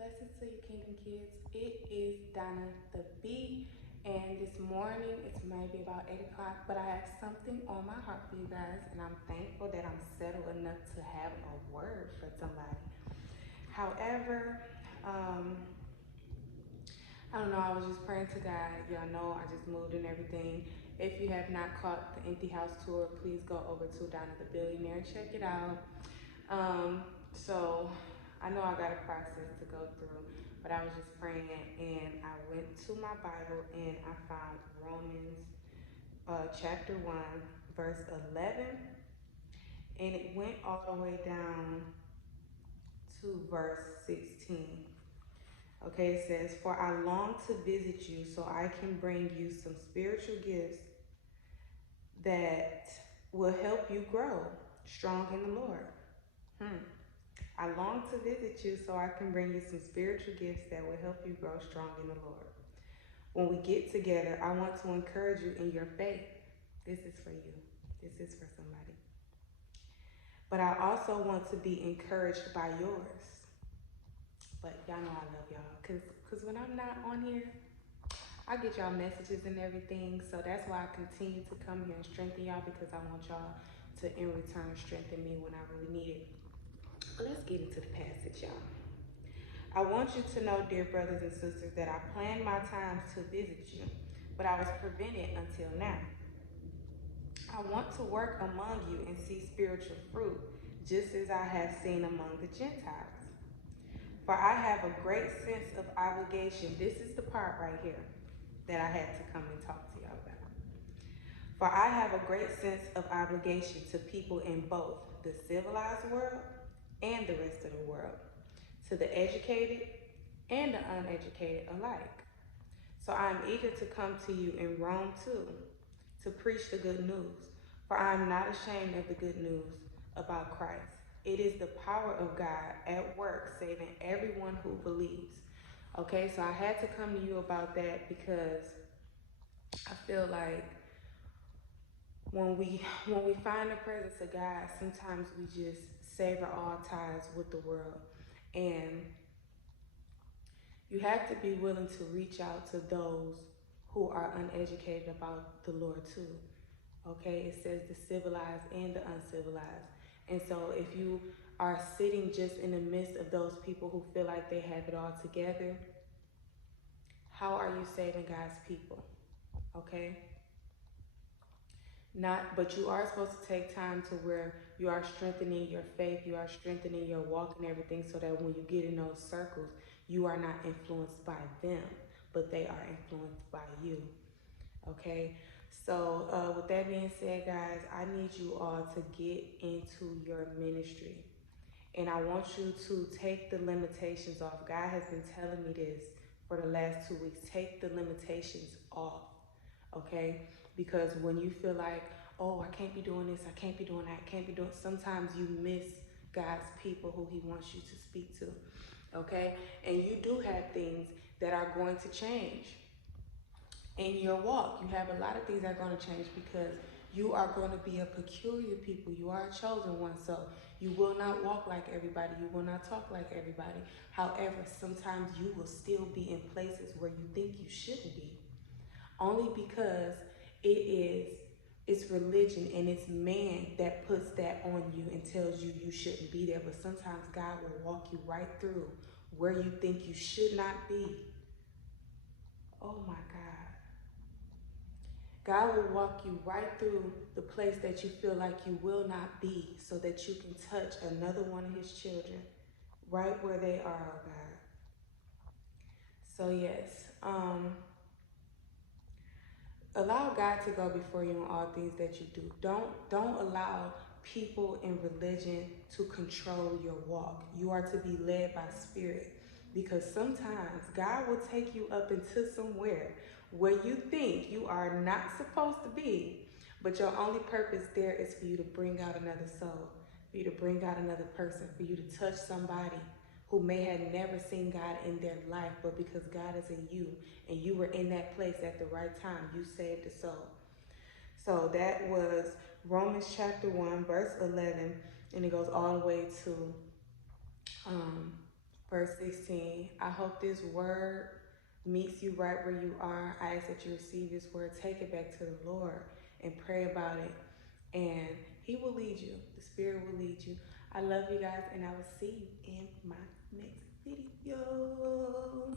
Blessings to you, Kingdom Kids. It is Donna the B, and this morning it's maybe about 8 o'clock, but I have something on my heart for you guys, and I'm thankful that I'm settled enough to have a word for somebody. However, I don't know, I was just praying to God. Y'all know I just moved and everything. If you have not caught the Empty House tour, please go over to Donna the Billionaire and check it out. So I know I got a process to go through, but I was just praying and I went to my Bible and I found Romans chapter 1, verse 11, and it went all the way down to verse 16. Okay, it says, "For I long to visit you so I can bring you some spiritual gifts that will help you grow strong in the Lord." I long to visit you so I can bring you some spiritual gifts that will help you grow strong in the Lord. When we get together, I want to encourage you in your faith. This is for you. This is for somebody. But I also want to be encouraged by yours. But y'all know I love y'all. Because when I'm not on here, I get y'all messages and everything. So that's why I continue to come here and strengthen y'all, because I want y'all to, in return, strengthen me when I really need it. Let's get into the passage, y'all. "I want you to know, dear brothers and sisters, that I planned my times to visit you, but I was prevented until now. I want to work among you and see spiritual fruit, just as I have seen among the Gentiles. For I have a great sense of obligation." This is the part right here that I had to come and talk to y'all about. "For I have a great sense of obligation to people in both the civilized world and the rest of the world, to the educated and the uneducated alike. So I am eager to come to you in Rome too, to preach the good news. For I am not ashamed of the good news about Christ. It is the power of God at work, saving everyone who believes." Okay, so I had to come to you about that because I feel like when we find the presence of God, sometimes we just sever all ties with the world. And you have to be willing to reach out to those who are uneducated about the Lord too. Okay, it says the civilized and the uncivilized. And so if you are sitting just in the midst of those people who feel like they have it all together, how are you saving God's people? Okay? But you are supposed to take time to where you are strengthening your faith, you are strengthening your walk and everything, so that when you get in those circles, you are not influenced by them, but they are influenced by you. Okay? So with that being said, guys, I need you all to get into your ministry. And I want you to take the limitations off. God has been telling me this for the last 2 weeks. Take the limitations off, okay? Because when you feel like, oh, I can't be doing this, I can't be doing that, I can't be doing, sometimes you miss God's people who he wants you to speak to, okay? And you do have things that are going to change in your walk. You have a lot of things that are going to change, because you are going to be a peculiar people. You are a chosen one, so you will not walk like everybody. You will not talk like everybody. However, sometimes you will still be in places where you think you shouldn't be, only because it's religion and it's man that puts that on you and tells you you shouldn't be there. But sometimes God will walk you right through where you think you should not be. Oh my God. God will walk you right through the place that you feel like you will not be, so that you can touch another one of his children right where they are, oh God. So yes, allow God to go before you in all things that you do. Don't allow people in religion to control your walk. You are to be led by spirit, because sometimes God will take you up into somewhere where you think you are not supposed to be, but your only purpose there is for you to bring out another soul, for you to bring out another person, for you to touch somebody who may have never seen God in their life, but because God is in you and you were in that place at the right time, you saved a soul. So that was Romans chapter 1, verse 11, and it goes all the way to Verse 16, I hope this word meets you right where you are. I ask that you receive this word, take it back to the Lord, and pray about it. And He will lead you. The Spirit will lead you. I love you guys, and I will see you in my next video.